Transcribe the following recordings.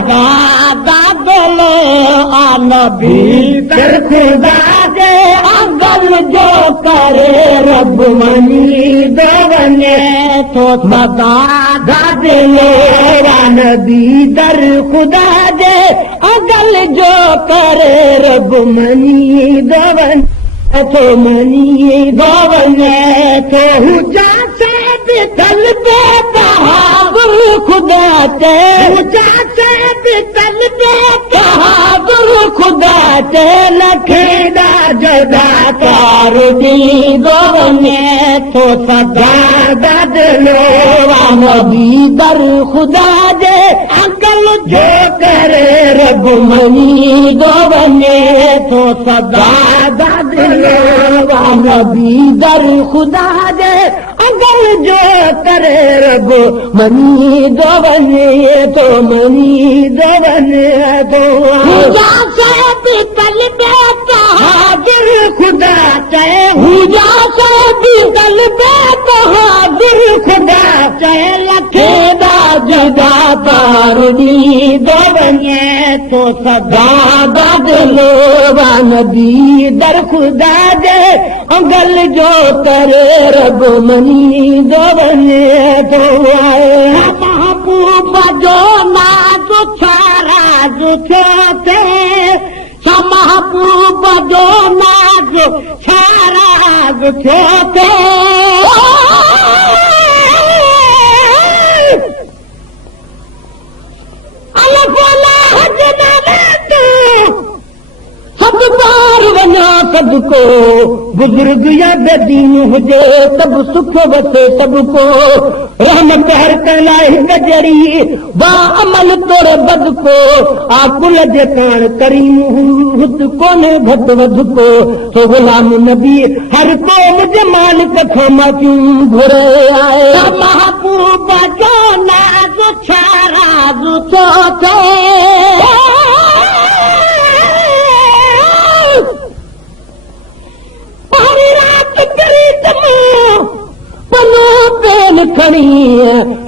दादलो नबी दर खुदा जे अगल जो करे रब मनी दवने तो सदा दादलो नबी दर खुदा जे अगल जो करे रब मनी दवन तो मनी दवने तो हुजा से बितल पे बहादुर खुदा ते हुजा से बितल पे बहादुर खुदा ते लखेदा जदा तारू दी दवने तो सदा दादलो नबी दर खुदा जे अकल जो करे रब मनी दवने तो सदा दादलो नबी दर खुदा जे अगल जो करे रब मनी दवने तो मनी दवने तो हुजा से बितल पे बहादुर खुदा चाहे हुजा से बितल पे बहादुर खुदा चाहे लखेदा जदा तारुनी दवने तो सदा दादलो नबी दर खुदा जे अगल जो करे रब मनी दवने तो महबूब जो नाजो छारा जो छोटे महबूब जो नाजो छारा जो छोटे सब बार वञा सबको बुजुर्ग या बेदीन हुजे सब सुख वसे सबको रहमत हर कलाई गजरी बा अमल तोड़ बद को आकुल जे कान करीम हुत कोने घट वध को तो गुलाम नबी हर कौम जे मालिक खामा क्यों घुरे आए महबूब जो नाज छारा जो छोटे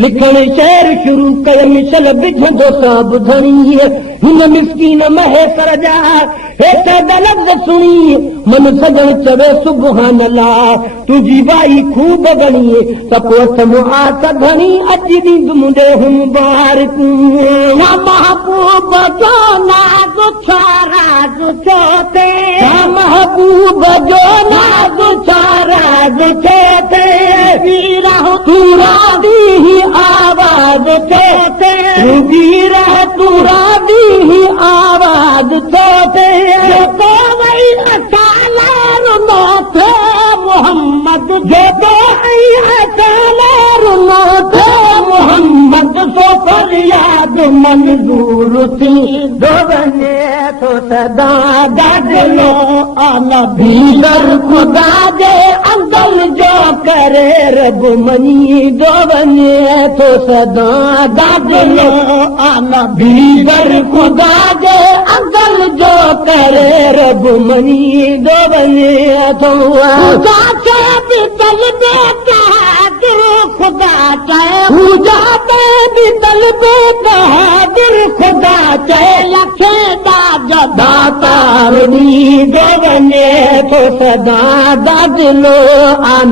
लिखण शेर शुरू कयल मिसल बिझंदो सा ॿुधणी हिन मिसकीन महेसर जा हेठ लफ़्ज़ सुणी मन सजण चवे सुबहान अल्लाह तुंहिंजी वाई खूब घणी त पोइ मुआस घणी अची ॾींद मुंहिंजे हुन बार महबूब जो नाज़ छाराज़ छो ते महबूब जो नाज़ छाराज़ छो ते तूरा दी आवाज छो ते रह तूरा दी आवाज छो ते मोहम्मद जो मोहम्मद सो फरियाद मंजूर थी दवने तो सदा दादलो नबी दर खुदा जे अगल जो करे रब मनी दवने तो सदा दादलो नबी दर खुदा जे अगल जो करे रब मनी दवने तो बितल बेटा खुदा चाहे पूजा बितल बेटा खुदा चाहे लखेदा जदा तारनी दवने तो सदा दादलो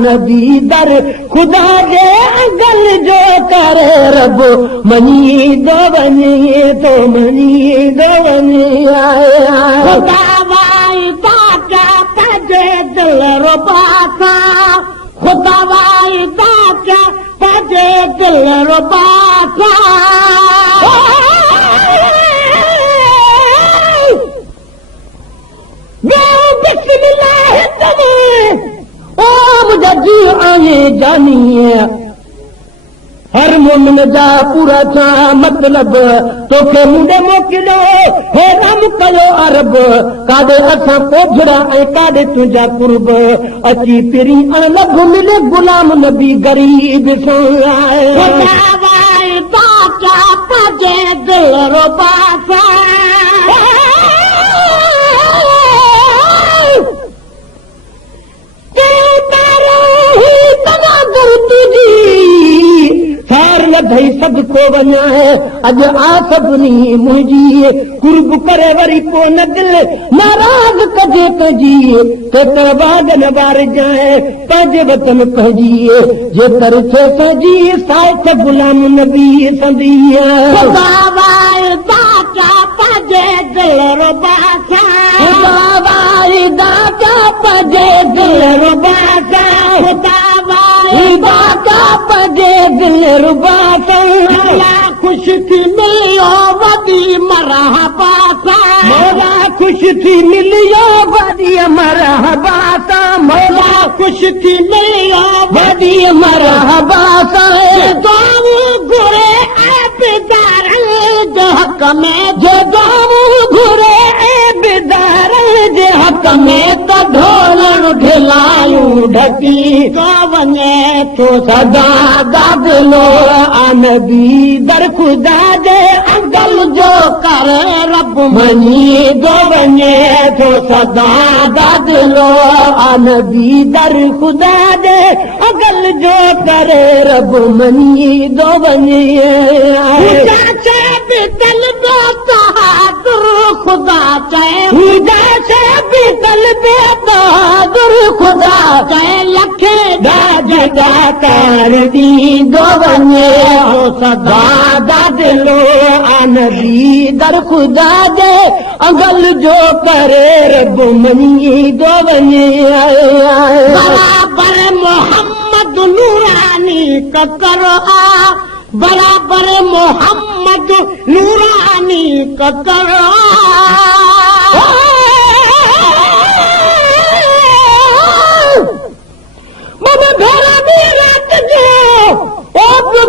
नबी दर खुदा जे अगल जो करे रब मनी दवने तो मनी दवने खुदा वाई बाटा तजे दिल रुबाता खुदा वाई बाटा तजे दिल रुबाता बिस्मिल्लाह ओ मुझे जी आए जानिए हर मोमिन जा पूरा छा मतलब तोखे मुंडे मोकिलियो हे रम कयो अरब काॾे असां पोझड़ा ऐं काॾे तुंहिंजा कुर्ब अची पिरी अणलभ मिले गुलाम नबी गरीब सो कढई सदको वञाए अॼु आ सभिनी मुंहिंजी कुर्ब करे वरी पोइ न दिलि नाराज़ कजे कजी केतिरा बाग न वारजाए पंहिंजे वतन पंहिंजी जे तर थे सजी साइथ गुलाम नबी संदी पंहिंजे दिल रुबासा दाता पंहिंजे दिल रुबासा पंहिंजे दिल रुबासा खुश थी मिलियो वॾी मरहबासा मौला खुश थी मिलियो वॾी मरहबासा मौला खुश थी मिलियो वॾी मरहबासा घुरे बेदार जे हक़ में जे घुरे बेदार जे हक़ में त ढोलण ढिलायूं ढकी वञे थो सदा दादलो आनबी दर ख़ुदा जे अंगल जो कर रब मञी थो वञे थो सदा दादलो आनबी दर ख़ुदा जे अंगल जो करे रब मञी थो वञे ख़ुदा चए ख़ुदा चए लखे दाकार ॾींदो वञे सदा दादलो आनबी दर ख़ुदा जे अगल जो करे रब मञी थो वञे बराबर मोहम्मद नूरानी ककर आ बराबर मोहम्मद नूरानी ककर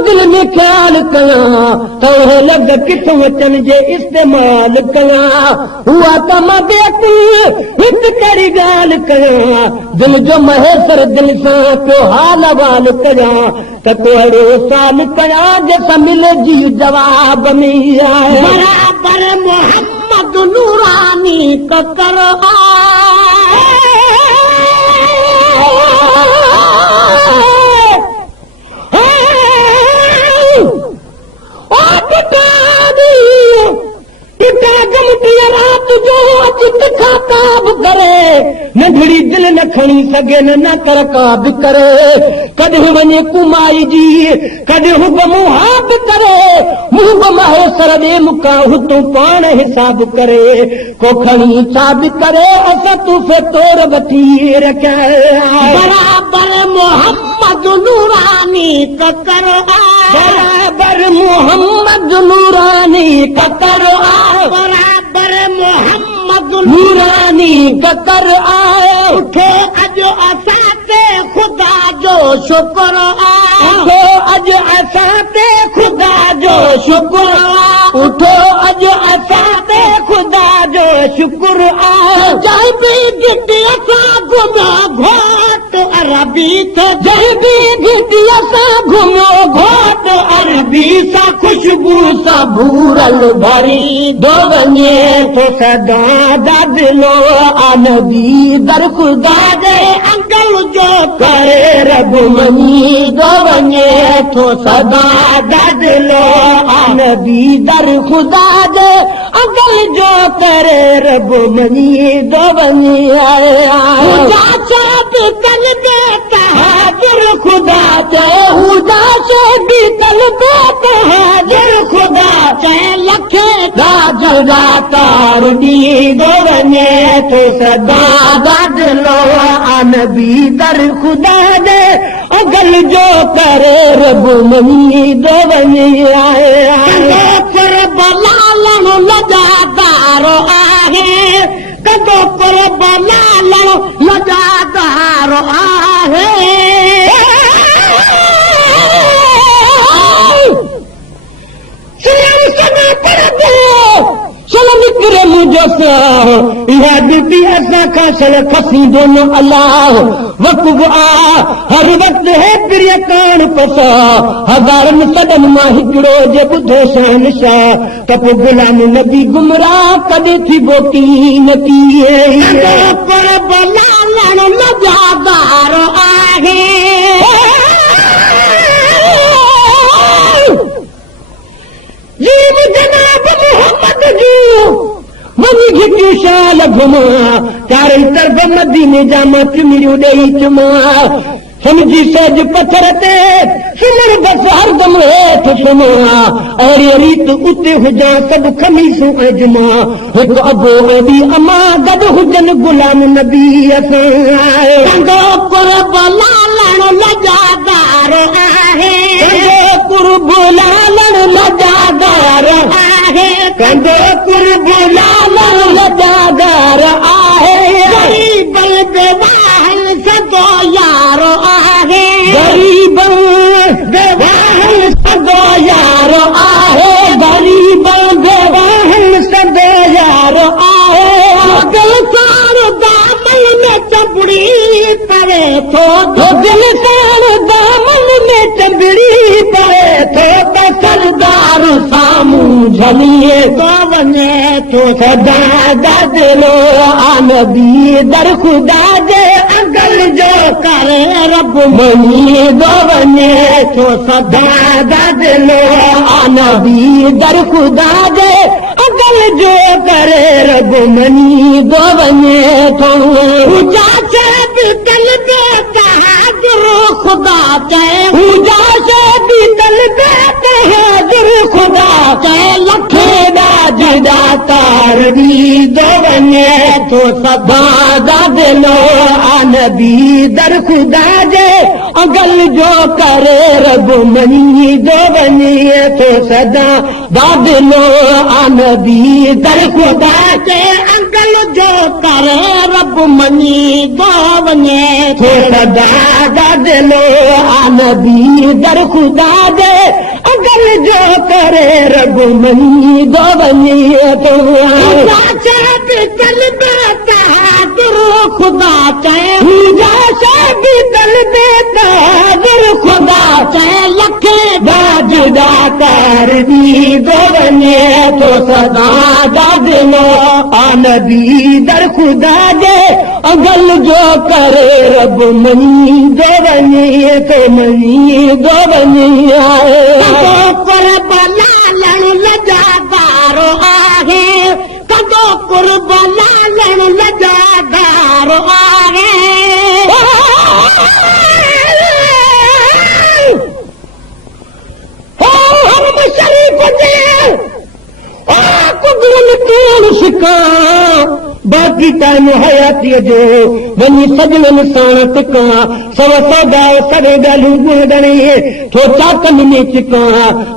दिल में ख्याल कयां तो लॻ किथों अचनि जे इस्तेमाल कयां हुआ त मां हित कहिड़ी ॻाल्हि कयां दिल जो महेसर दिल सां पियो हाल वाल कयां त कहिड़ो साल कयां जंहिंसां मिले जी जवाब में आहे बराबर मोहम्मद नूरानी कतर रात जो खाताब करे नंढड़ी दिल न खणी सघे न तरकाब करे कॾहिं वञे कुमाई जी कॾहिं हुब मुहाब करे मुंह महेसर ॾे मुका हुतूं पाण हिसाब करे को खणी चाब करे असां तूफ़े तोर वठी रखिया बराबर मोहम्मद नूरानी ककर बराबर मोहम्मद नूरानी ककर बराबर मोहम्मद नूरानी ककर आए उठो अॼु असां ते ख़ुदा जो शुक्र उठो अॼु असां ते ख़ुदा जो शुक्र उठो अॼु असां ते ख़ुदा जो शुक्र आहे जंहिं बि गिटी असां घुमियो घोट अरबी जंहिं बि गिटी असां घुमियो घोट अरबी सां ख़ुशबू सां भूरल भरी दो वञे थो सदा दादलो आनबी दर ख़ुदा जे अंगल जो करे रब मञी दो वञे थो सदा दादलो आनबी दर ख़ुदा जे अंगल जो करे रब मञी दो वञे ख़ुदा चए ख़ुदा चए लखे दातार ॾींदो वञे थो सदा दादलो आनबी दर ख़ुदा जे अगल जो करे रब मञी थो वञे पर बलालण लॻातारो आहे कदो पर बलालण लॻातारो आहे निकिरे मुंहिंजो इहा ड्यूटी असां खां सड़ फसींदो न अलाह वक़्तु हर वक़्तु है प्रिय कान पसा हज़ारनि सदन मां हिकिड़ो जे ॿुधे शान शाह त पोइ गुलाम नबी गुमराह कॾहिं थी बोती न थी पर बलालण मज़ादार आहे जनाब मोहम्मद जो वञी घिटियूं शाल घुमा चारई तरफ़ मदीने जा चुमिरियूं ॾेई चुमा समझी सेज पत्थर ते सुमर बस हरदम हेठि सुमा अहिड़ी रीत उते हुजां सभु खमीसूं ऐं जुमा हिकु अबो ऐं ॿी अमा गॾु हुजनि गुलाम नबी असां कुर्ब लालण लजादार आहे कुर्ब लालण लजादार आहे कंदो कुर्ब लालण लजादार आहे गरीब बेवाहन सदो यारो आहे गरीब बेवाहन सदो यारो आहे गरीब बेवाहन सदो यारो आहे दिल सार दामन में चंबड़ी पवे थो दिल सार दामन में चंबड़ी पवे थो त सरदार साम्हूं झलीए थो वञे थो सदा दिलो आनबी दर खुदा जे अगल जो करे रब मनी दो वञे थो सदा दिलो आनबी दर खुदा जे अगल जो करे रब मनी दो वञे थो पूजा से भी दिल में तहाजुर खुदा चए पूजा से भी दिल में तहाजुर खुदा चए लखे दाजदा तार दी दो वञे थो सदा दिलो आनबी दर खुदा जे अगल जो करे रब मनी दो वञे थो सदा दिलो आनबी दर खुदा जे अगल जो करे रब मनी दो वञे थो सदा दिलो आनबी दर खुदा जे अगल जो करे रब मनी दो वञे थो खुदा चए खुदा चए लखे दाजदा कर दी दो वञे थो सदा दिलो आनबी दर खुदा जे अगल जो करे रब मनी दो वञे थो मनी दो वञे कुर्ब लालण लजादारो आहे कदो कुर्ब लालण लजादारो आहे हम शरीफ जे कुदरत कौन सिखा बाक़ी टाइम हयातीअ जो वञी सजणनि साण टिका सव सौदा सड़े ॻाल्हियूं ॻणिए थो चाकनि में चिका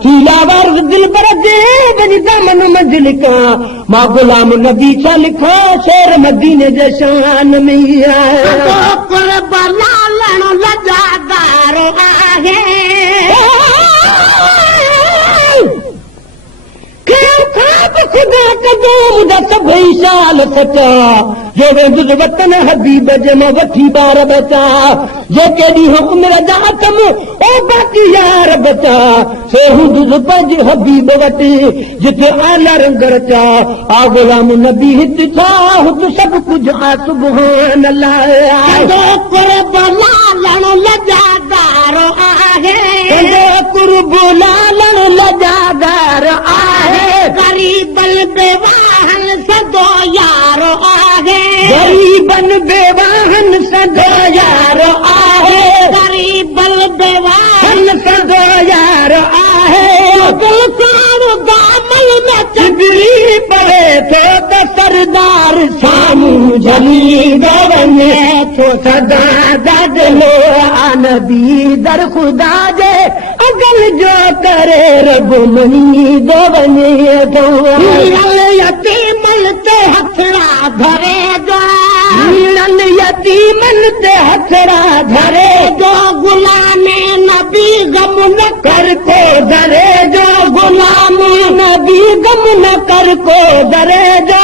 हीला वर्ज़ दिलबर जे वञी दामन मंझि लिखा मां गुलाम नबी छा लिखां शेर मदीने जे शान में आहे कुर्ब लालण लजादार आहे खुदा कदो मुंहिंजा सभई शाल सचा जो वेंदुसि वतन हबीब जे मां वठी ॿार बचा जेके ॾींहं उमिरि जा अथम ओ बाक़ी यार बचा से हूंदुसि पंहिंजे हबीब वटि जिथे आला रंग रचा आ गुलाम नबी हिते छा हुते सभु कुझु आ सुभान अल्लाह कुर्ब लालण लजादार आहे कुर्ब लालण लजादार आहे गरीबन बेवाहन सदो यारो आहे गरीबन बेवाहन सदो यारो आहे गरीबन बेवाहन सदो यारो आहे दिल सारो दामन में चंबड़ी पवे थो त सरदार साम्हूं झली वञे थो सदा दिलो आनबी दर खुदा जे अगल जो करे रब मनी दो वञे थो यतीमन ते हथड़ा धरे दो यतीमन ते हथड़ा धरे दो गुलाम नबी गम न कर को धरे जो गुलाम नबी गम न कर को धरे जो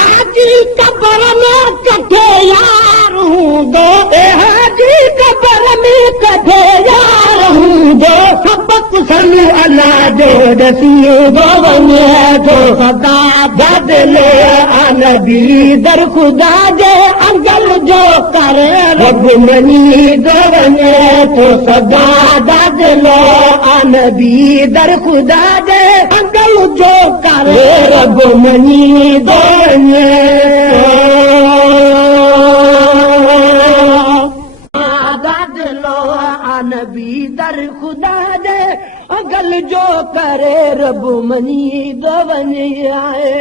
हाजी कबर में कठे यार हूँ दो हाजी कबर में कठे यार हूँ दो सबक सनु अल्लाह जो दसी दो वञे थो सदा बदले आनबी दर खुदा जे अगल जो करे रब मनी दो वञे थो सदा बदले आनबी दर खुदा जे अगल अंकल जो करे रब मनी दोने नबी दर खुदा दे अगल जो करे रब मनी दवनी आए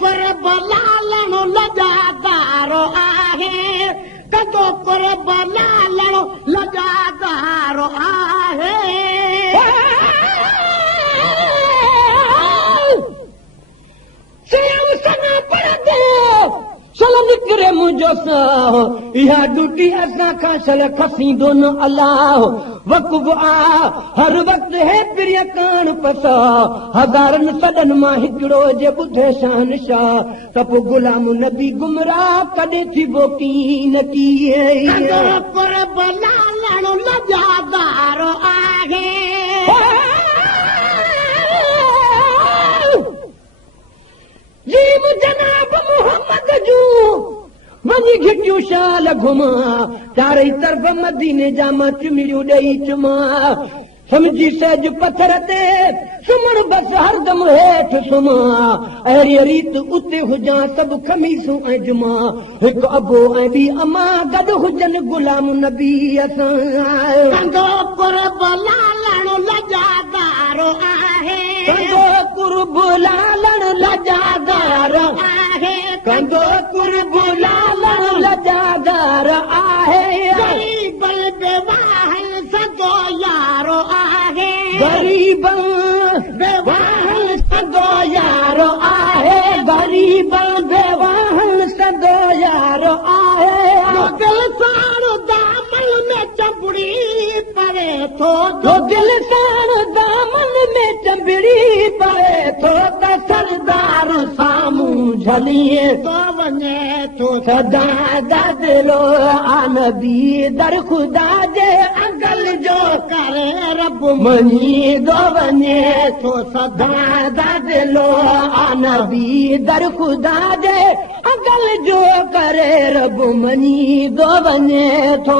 पर बलालण लजादारो आहे कदो पर बलालण लजादारो आहे सयम सना पढ़ दे चल निकरे मुझो साहो इहा ड्यूटी असां खां चल खसींदो न अलाह वक़्फ़ आ हर वक़्तु है प्रिय कान पसा हज़ारनि सदन मां हिकिड़ो जे ॿुधे शान शाह त पोइ गुलाम नबी गुमराह कॾहिं थी बो कीन कीअं पर बलालण लजादारो आहे जीम जनाब मोहम्मद जू वञी घिटियूं शाल घुमा चारई तरफ़ मदीने जा चुमिड़ियूं ॾेई चुमा समझी सहज पथर ते सुम्हण बसि हरदम हेठि सुम्हा अहिड़ी रीत उते हुजां सभु खमीसूं ऐं जुमा हिकु अबो ऐं ॿी अमा गॾु हुजनि गुलाम नबी असां कंदो कुर्ब लालण लजादारो आहे कंदो कुर्ब लालण लजादार आहे कंदो कुर्ब लालण लजादार आहे गरीब बेवाहन सदो यारो आहे गरीब बेवाहन सदो यारो आहे गरीब बेवाहन सदो यारो आहे दिल साण दामन में चंबड़ी पवे थो दिल साण दामन में चंबड़ी पवे थो त सरदार साम्हूं झलीए तो वञे थो सदा दादलो नबी दर खुदा जे अगल जो करे रब मनी दो वञे थो सदा दादलो नबी दर खुदा जे अगल जो करे रब मनी दो वञे थो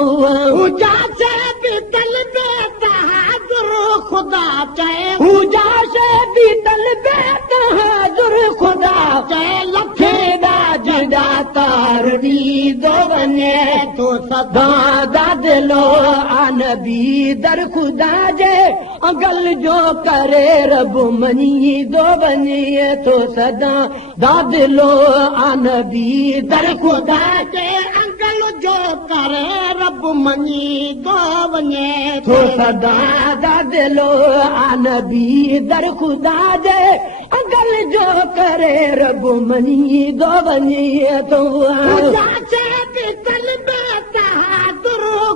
हुजा से भी तल बे बहादुर खुदा चए हुजा से भी तल बे बहादुर खुदा चए लखे दाज दातार दी दो वञे थो सदा दादलो नबी दर खुदा जे अगल जो करे रब मनी दो वञे थो सदा दादलो नबी दर खुदा जे अगल जो करे रब मनी दो वञे थो सदा दादलो नबी दर खुदा जे अगल जो करे रब मनी दो वञे थो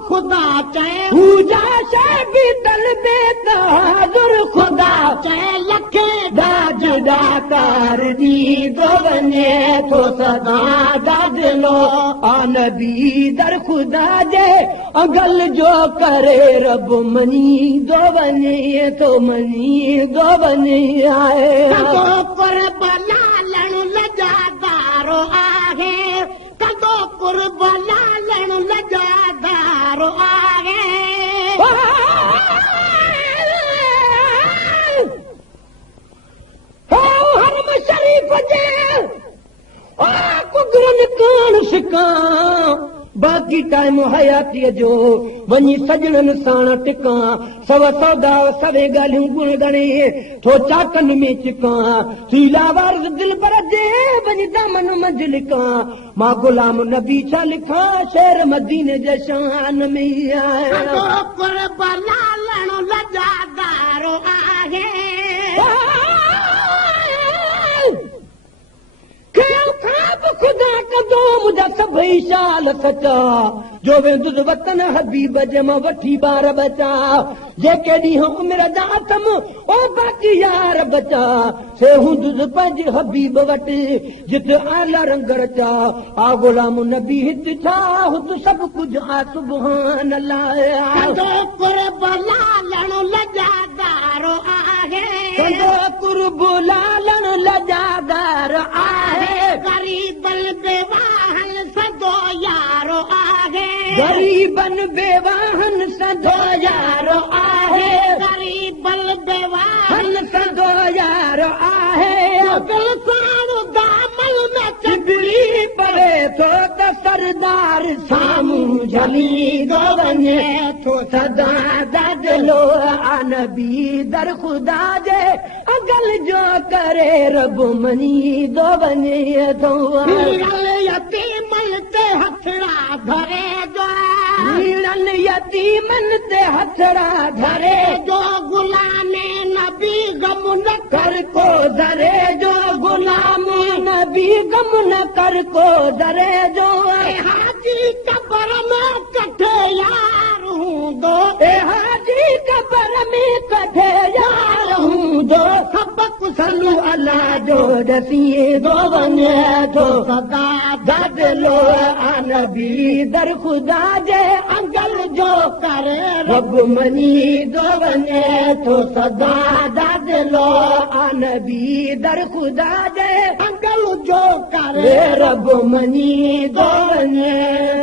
खुदा चए पूजा से भी तल में बहादुर खुदा चए लखे दाज दातार दी दो वञे थो सदा दादलो नबी दर खुदा जे अगल जो करे रब मनी दो वञे थो मनी दो वञे आहे पर बलालण लजादारो आहे कदो कुर्ब लालण लजादारो आहे हरम शरीफ जे कुदरन कान शिकां बाक़ी टाइम हयातीअ जो वञी सजणनि साण टिकां सव सौदा सवे ॻाल्हियूं गुण गणे थो चाकनि में चिकां सीला वारस दिल पर जे वञी दामन मंझि लिकां मां गुलाम नबी छा लिखां शेर मदीने जे शान में लालण लजादारो आहे खुदा कदो मुंहिंजा सभई शाल सचा जो वेंदुसि वतन हबीब जे मां वठी ॿार बचा जेके ॾींहं उमिरि जा अथम ओ बाक़ी यार बचा से हूंदुसि पंहिंजे हबीब वटि जिते आला रंग रचा आ गुलाम नबी हिते छा हुते सभु कुझु आ सुभान अल्लाह लालण लजादारो आहे कुर्ब लालण लजादार आहे गरीबन बेवाहन सदो यारो आहे गरीबन बेवाहन सदो यारो आहे बल बेवार कंदो यार आहे साणो दामल में चबरी पवे थो त सरदार साम्हूं झली थो वञे थो सदा दादलो नबी दर ख़ुदा जे अगल जो करे रब मनी थो वञे थो यतीमन ते हथड़ा धरे जो यतीमन ते हथड़ा धरे जो गुलामे नबी गम न कर को दरे जो गुलाम नबी गम न कर को दरे जो हाजी कबर में कठे यार हूँ दो हाजी कबर में कठे यार हूँ दो सबक सलू अल्लाह जो दसिए दो वने तो सदा दादलो नबी दर खुदा जे अंगल जो करे रब मनी दो वने तो सदा दादलो नबी दर खुदा जे अंगल जो करे रब मनी दो वने